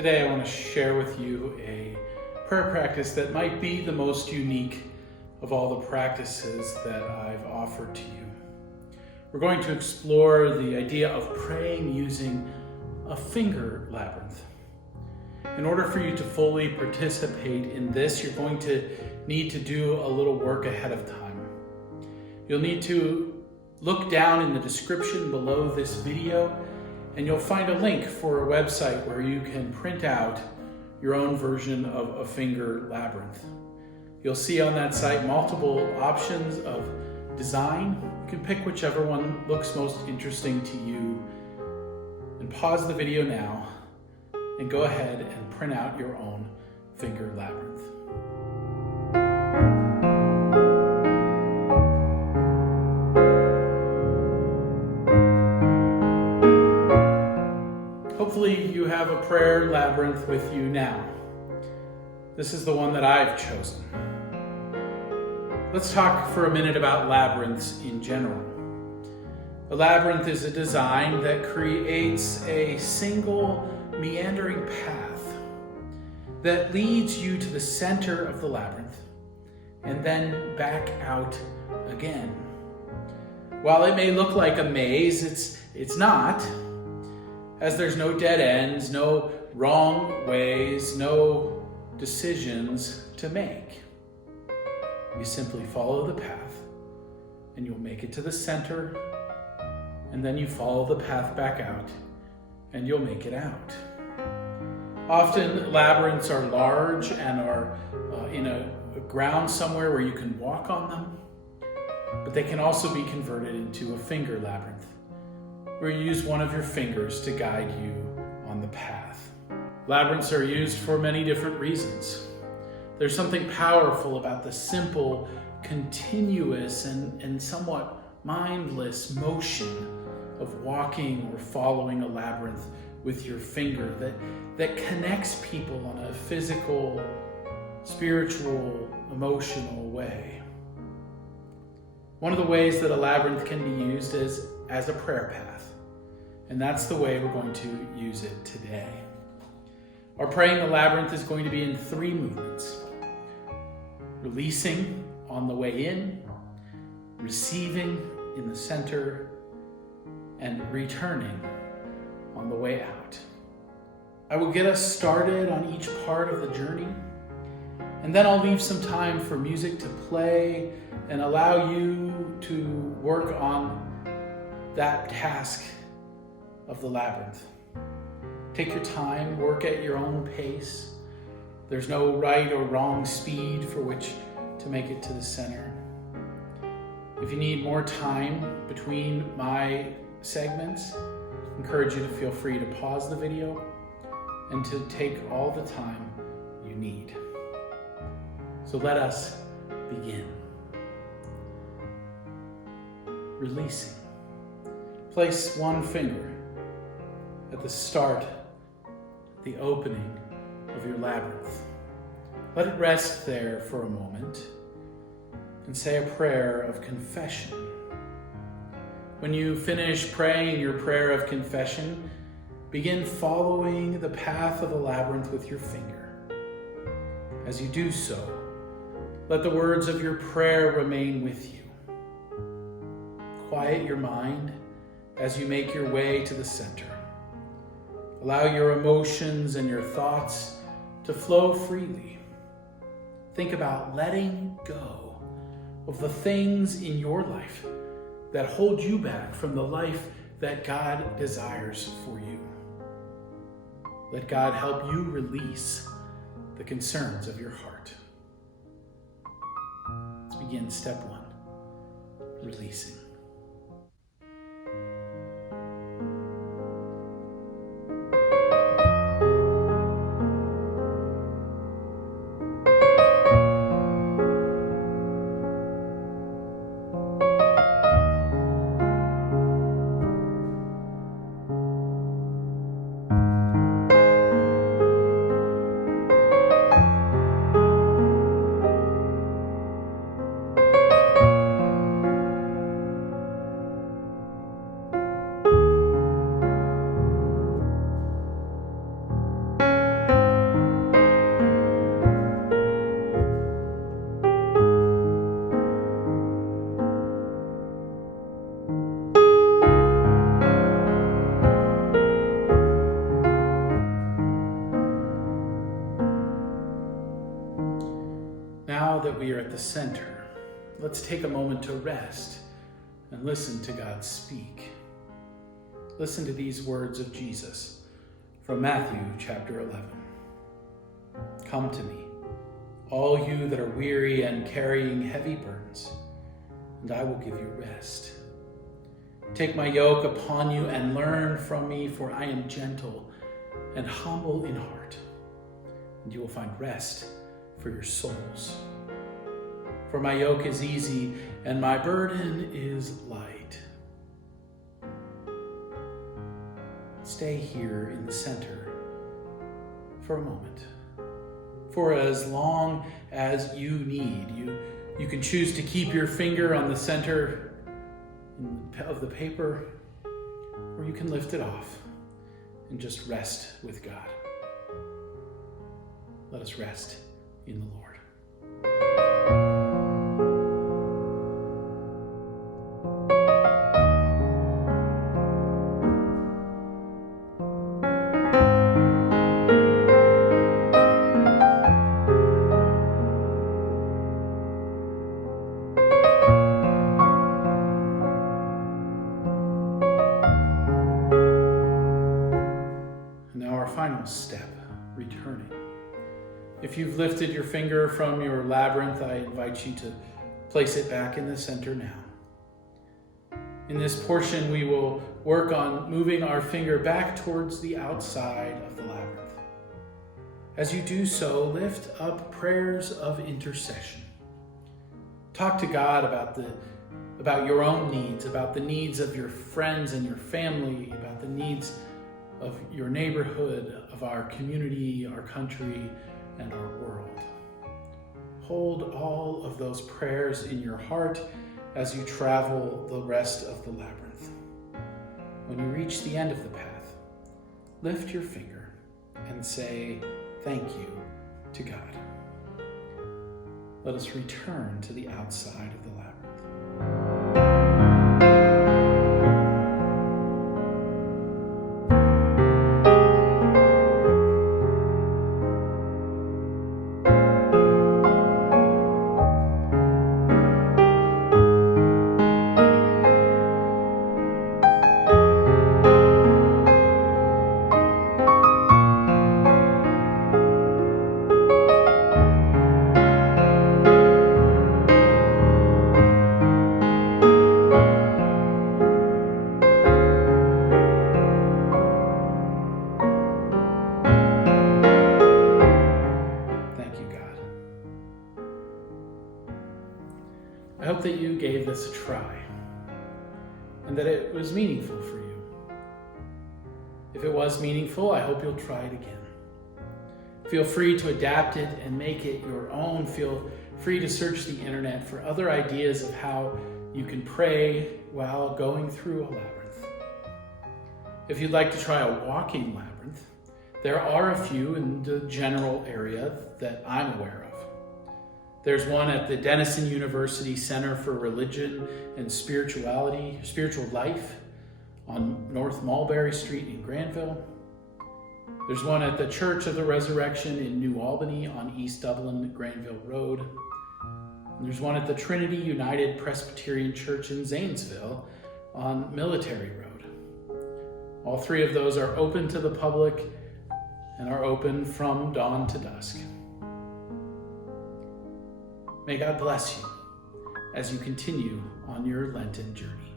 Today I want to share with you a prayer practice that might be the most unique of all the practices that I've offered to you. We're going to explore the idea of praying using a finger labyrinth. In order for you to fully participate in this, you're going to need to do a little work ahead of time. You'll need to look down in the description below this video and you'll find a link for a website where you can print out your own version of a finger labyrinth. You'll see on that site multiple options of design. You can pick whichever one looks most interesting to you. And pause the video now and go ahead and print out your own finger labyrinth. Hopefully you have a prayer labyrinth with you now. This is the one that I've chosen. Let's talk for a minute about labyrinths in general. A labyrinth is a design that creates a single meandering path that leads you to the center of the labyrinth and then back out again. While it may look like a maze, it's not, as there's no dead ends, no wrong ways, no decisions to make. You simply follow the path and you'll make it to the center, and then you follow the path back out and you'll make it out. Often labyrinths are large and are in a ground somewhere where you can walk on them, but they can also be converted into a finger labyrinth, where you use one of your fingers to guide you on the path. Labyrinths are used for many different reasons. There's something powerful about the simple, continuous, and somewhat mindless motion of walking or following a labyrinth with your finger that connects people on a physical, spiritual, emotional way. One of the ways that a labyrinth can be used is as a prayer path, and that's the way we're going to use it today. Our praying the labyrinth is going to be in 3 movements: releasing on the way in, receiving in the center, and returning on the way out. I will get us started on each part of the journey, and then I'll leave some time for music to play and allow you to work on that task of the labyrinth. Take your time, work at your own pace. There's no right or wrong speed for which to make it to the center. If you need more time between my segments, I encourage you to feel free to pause the video and to take all the time you need. So let us begin. Releasing. Place one finger at the start, the opening of your labyrinth. Let it rest there for a moment and say a prayer of confession. When you finish praying your prayer of confession, begin following the path of the labyrinth with your finger. As you do so, let the words of your prayer remain with you. Quiet your mind as you make your way to the center. Allow your emotions and your thoughts to flow freely. Think about letting go of the things in your life that hold you back from the life that God desires for you. Let God help you release the concerns of your heart. Let's begin step 1, releasing. that we are at the center, let's take a moment to rest and listen to God speak. Listen to these words of Jesus from Matthew chapter 11. Come to me, all you that are weary and carrying heavy burdens, and I will give you rest. Take my yoke upon you and learn from me, for I am gentle and humble in heart, and you will find rest for your souls. For my yoke is easy and my burden is light. Stay here in the center for a moment. For as long as you need, you can choose to keep your finger on the center of the paper, or you can lift it off and just rest with God. Let us rest in the Lord. Final step, returning. If you've lifted your finger from your labyrinth, I invite you to place it back in the center now. In this portion, we will work on moving our finger back towards the outside of the labyrinth. As you do so, lift up prayers of intercession. Talk to God about your own needs, about the needs of your friends and your family, about the needs of your neighborhood, of our community, our country, and our world. Hold all of those prayers in your heart as you travel the rest of the labyrinth. When you reach the end of the path, lift your finger and say thank you to God. Let us return to the outside of the labyrinth. I hope that you gave this a try and that it was meaningful for you. If it was meaningful, I hope you'll try it again. Feel free to adapt it and make it your own. Feel free to search the internet for other ideas of how you can pray while going through a labyrinth. If you'd like to try a walking labyrinth, there are a few in the general area that I'm aware of. There's one at the Denison University Center for Religion and Spiritual Life on North Mulberry Street in Granville. There's one at the Church of the Resurrection in New Albany on East Dublin Granville Road. And there's one at the Trinity United Presbyterian Church in Zanesville on Military Road. All three of those are open to the public and are open from dawn to dusk. May God bless you as you continue on your Lenten journey.